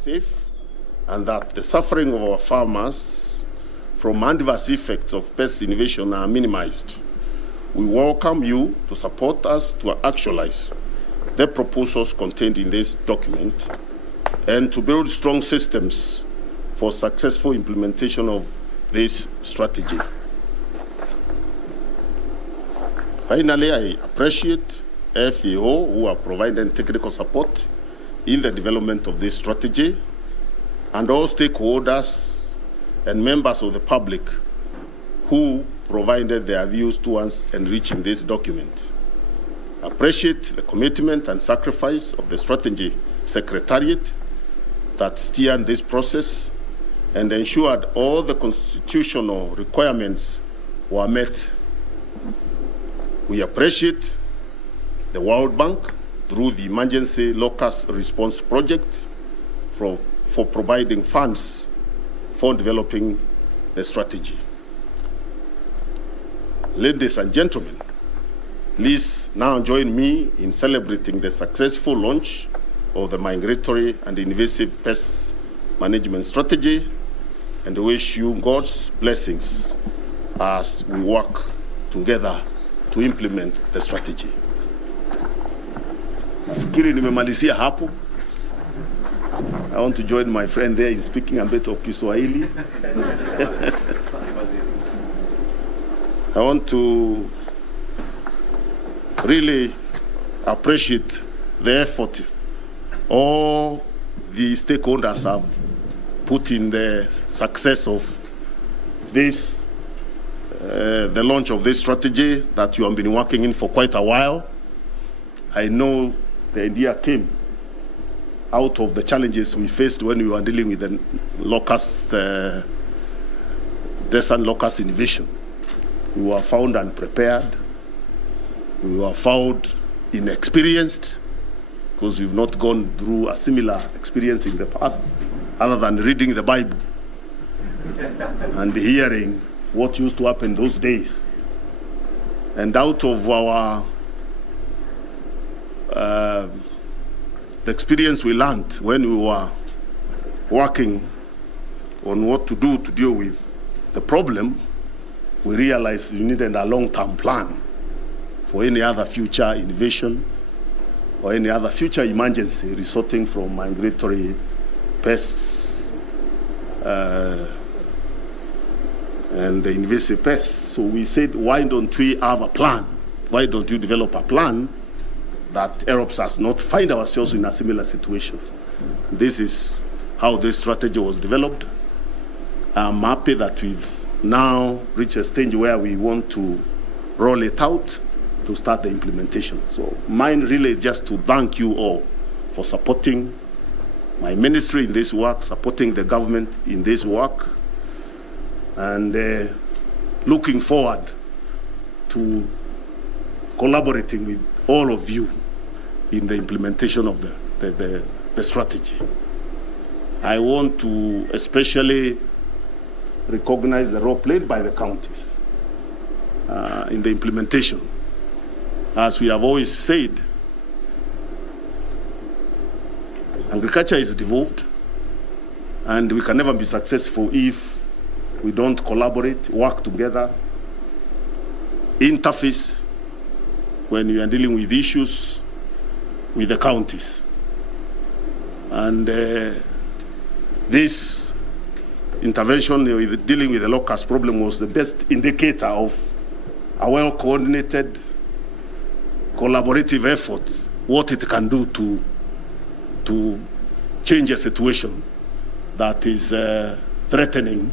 safe and that the suffering of our farmers from adverse effects of pest invasion are minimized. We welcome you to support us to actualize the proposals contained in this document and to build strong systems for successful implementation of this strategy. Finally, I appreciate FAO who are providing technical support in the development of this strategy, and all stakeholders and members of the public who provided their views towards enriching this document. I appreciate the commitment and sacrifice of the Strategy Secretariat that steered this process and ensured all the constitutional requirements were met. We appreciate the World Bank through the Emergency Locust Response Project for providing funds for developing the strategy. Ladies and gentlemen, please now join me in celebrating the successful launch of the Migratory and Invasive Pests Management Strategy and wish you God's blessings as we work together to implement the strategy. Nafikiri nimemalizia hapo. I want to join my friend there in speaking a bit of Kiswahili. I want to really appreciate the effort all the stakeholders have put in the success of this, the launch of this strategy that you have been working in for quite a while. I know the idea came out of the challenges we faced when we were dealing with the locust, desert locust invasion. We were found unprepared. We were found inexperienced because we've not gone through a similar experience in the past, other than reading the Bible and hearing what used to happen those days. And out of our the experience we learned when we were working on what to do to deal with the problem, we realized we needed a long-term plan for any other future invasion or any other future emergency resulting from migratory pests and the invasive pests. So we said, why don't we have a plan? Why don't you develop a plan that helps us not find ourselves in a similar situation? This is how this strategy was developed. I'm happy that we've now reached a stage where we want to roll it out to start the implementation. So mine really is just to thank you all for supporting my ministry in this work, supporting the government in this work, and looking forward to collaborating with all of you in the implementation of the strategy. I want to especially recognize the role played by the counties in the implementation. As we have always said, agriculture is devolved, and we can never be successful if we don't collaborate, work together, interface when we are dealing with issues with the counties. And this intervention with dealing with the locust problem was the best indicator of a well-coordinated, collaborative effort, what it can do to change a situation that is threatening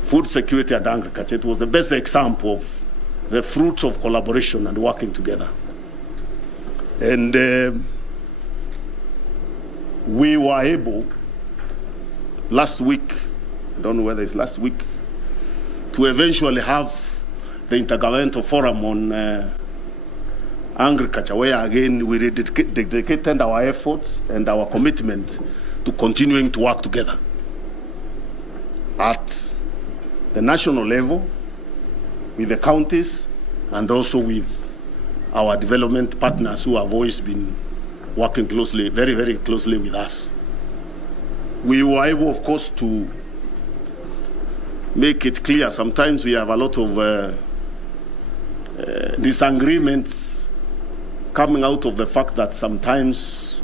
food security and agriculture. It was the best example of the fruits of collaboration and working together. And we were able, last week, I don't know whether it's last week, to eventually have the Intergovernmental Forum on agriculture, where again we dedicated our efforts and our commitment to continuing to work together at the national level, with the counties, and also with our development partners who have always been working closely, very, very closely with us. we were able, of course, to make it clear. Sometimes we have a lot of disagreements coming out of the fact that sometimes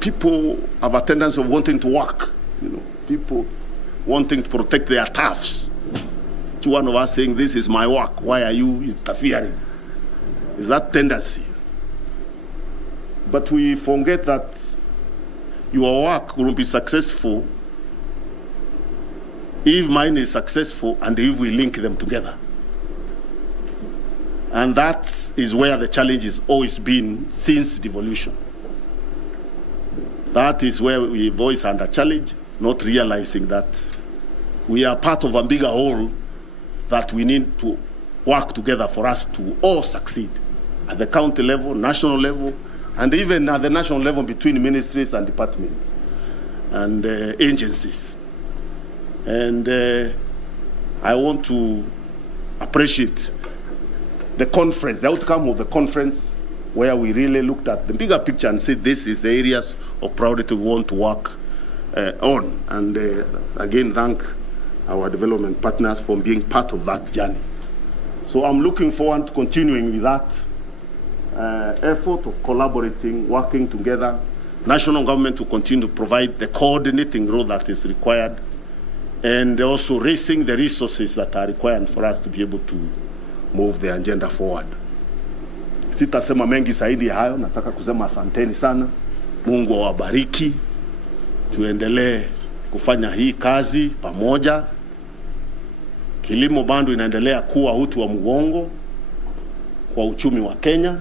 people have a tendency of wanting to work, people wanting to protect their turfs. Each one of us saying, this is my work, why are you interfering? Is that tendency? But we forget that your work will be successful if mine is successful and if we link them together. And that is where the challenge has always been since devolution. That is where we voice under challenge, not realizing that we are part of a bigger whole that we need to work together for us to all succeed at the county level, national level, and even at the national level between ministries and departments and agencies. And I want to appreciate the conference, the outcome of the conference, where we really looked at the bigger picture and said this is the areas of priority we want to work on. And again, thank our development partners for being part of that journey. So I'm looking forward to continuing with that effort of collaborating, working together. National government will continue to provide the coordinating role that is required, and also raising the resources that are required for us to be able to move the agenda forward. Sitasema mengi zaidi hayo, nataka kusema asanteni sana. Mungu awabariki. Tuendelee kufanya hii kazi pamoja. Kilimo bado inaendelea kuwa uti wa mgongo kwa uchumi wa Kenya,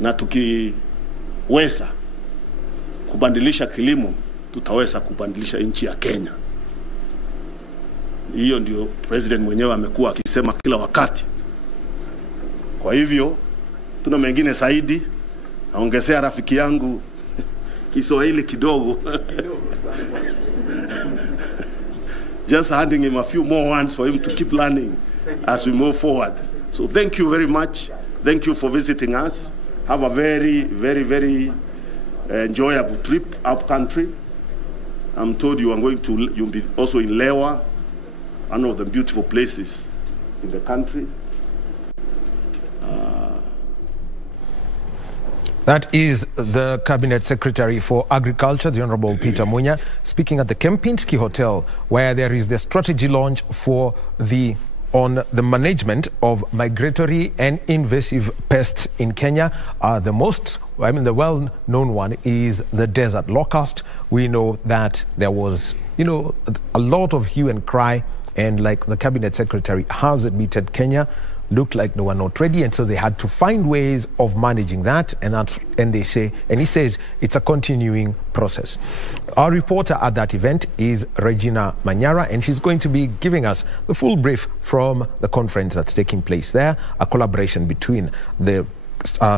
na tukiweza kubadilisha kilimo, tutaweza kubadilisha nchi ya Kenya. Hiyo ndio president mwenyewe amekuwa akisema kila wakati. Kwa hivyo tuna mengine zaidi, naongezea rafiki yangu Kiswahili kidogo. Just handing him a few more words for him to keep learning as we move forward. So thank you very much. Thank you for visiting us. Have a very, very, very enjoyable trip up country. I'm told you are going to, you'll be also in Lewa, one of the beautiful places in the country. That is the Cabinet Secretary for Agriculture, the Honorable Peter Munya, speaking at the Kempinski Hotel, where there is the strategy launch for on the management of migratory and invasive pests in Kenya. The well-known one is the desert locust. We know that there was, a lot of hue and cry, and like the Cabinet Secretary has admitted, Kenya looked like they were not ready, and so they had to find ways of managing that, and he says it's a continuing process. Our reporter at that event is Regina Manyara, and she's going to be giving us the full brief from the conference that's taking place there, a collaboration between the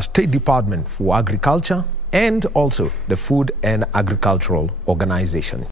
State Department for Agriculture and also the Food and Agricultural Organization.